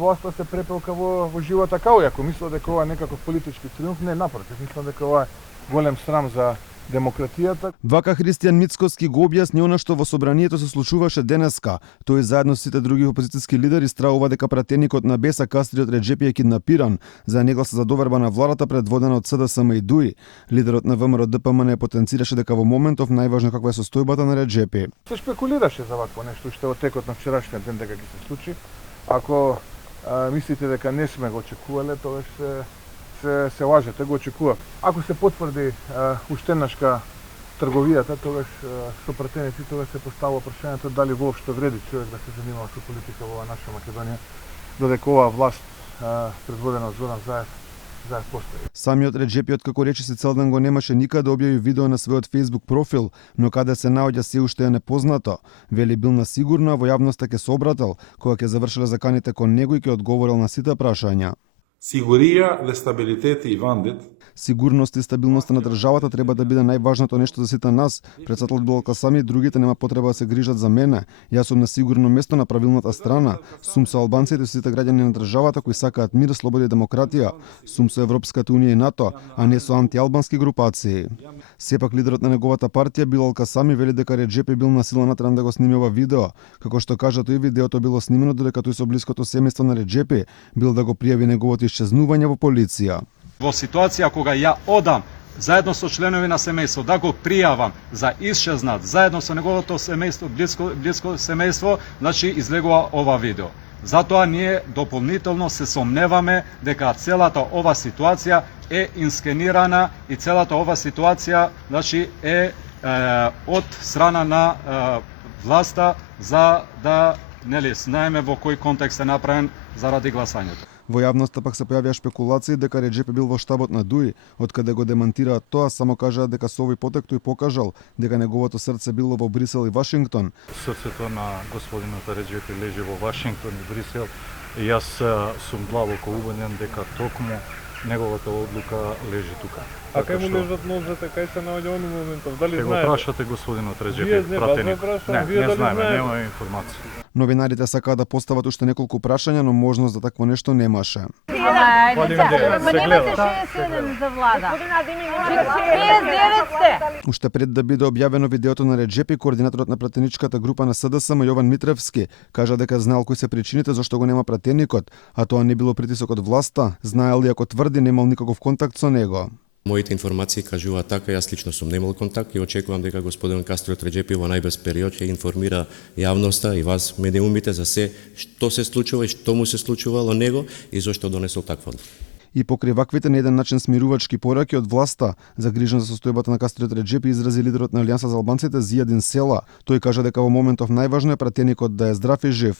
Власта се препелка во живота као, ако мисла дека ова е некаков политички триумф, не, напротив, мислам дека ова е голем срам за демократијата. Вака Христијан Мицкоски го објасни она што во собранието се случуваше денеска. Тој заедно со сите други опозицијски лидери стравува дека пратеникот на Беса Кастриот Реджепи е киднапиран за не гласа за доверба на владата предводена од СДСМ и ДУИ. Лидерот на ВМРО ДПМН потенцираше дека во моментов најважно каква е состојбата на Реджепи. Се шпекулираше за вакво нешто што во текот на вчерашниот ден дека ќе се случи. Ако мислите дека не сме го очекувале, тоа се лажете, го очекував. Ако се потврди уштенашка трговијата, тогаш со пратеници тогаш се поставува прашањето дали воопшто вреди човек да се занимава со политика во наша Македонија, додека оваа власт предводена од Зоран Заев постои. Самиот Реджепи откако речиси цел ден го немаше никаде да објави видео на својот Facebook профил, но каде се наоѓа се уште е непознато. Вели бил на сигурно, во јавноста ќе се обрател, кога ќе завршиле заканите кон него и ќе одговорил на сите прашања. Сигурија, стабилитет и вандит. Сигурност и стабилноста на државата треба да биде најважното нешто за сите нас. Председателот Булка Сами и другите нема потреба да се грижат за мене. Јас сум на сигурно место на правилната страна. Сум со албанците и сите граѓани на државата кои сакаат мир, слобода и демократија. Сум со Европската унија и НАТО, а не со антиалбански групации. Сепак лидерот на неговата партија Билал Касами вели дека Реджепи бил насилен натран да го сниме ова видео. Како што кажа тој, видеото било снимено додека тој со блиското семејство на Реджепи бил да го пријави неговото исчезнување во полиција. Во ситуација кога ја одам заедно со членови на семејство да го пријавам за исчезнат заедно со неговото семејство, блиско семејство, значи излегува ова видео. Затоа ние дополнително се сомневаме дека целата ова ситуација е инскенирана и целата ова ситуација значи е од страна на власта за да знаеме во кој контекст е направен заради гласањето. Во јавноста пак се појавија шпекулации дека Реджепи бил во штабот на ДУИ, откаде го демантираат тоа, само кажаат дека со овој потек тој покажал дека неговото срце било во Брисел и Вашингтон. Срцето на господинот Реджепи лежи во Вашингтон и Брисел и јас сум длабоко убеден дека токму неговата одлука лежи тука. А кај му лежат ножете, кај се наоѓа он моментов? Дали знаете? Ќе го прашате господинот Реджепи, пратеник. Не знаеме, немаме информација. Новинарите сакаат да постават уште неколку прашања, но можност за такво нешто немаше. Уште пред да биде објавено видеото на Реджепи, координаторот на пратеничката група на СДСМ Јован Митревски кажа дека знаел кои се причините зашто го нема пратеникот, а тоа не било притисок од власта, знаел и ако тврди немал никаков контакт со него. Моите информации кажуваат така, јас лично сум немал контакт и очекувам дека господин Кастриот Реджепи во најбрз период ќе информира јавноста и вас медиумите за се што се случува и што му се случувало него и зошто донесол таква одлука. И покрај ваквите на еден начин смирувачки пораки од власта, загрижен за состојбата на Кастриот Реджепи изрази лидерот на Алијанса за албанците Зијадин Села. Тој кажа дека во моментов најважно е пратеникот да е здрав и жив.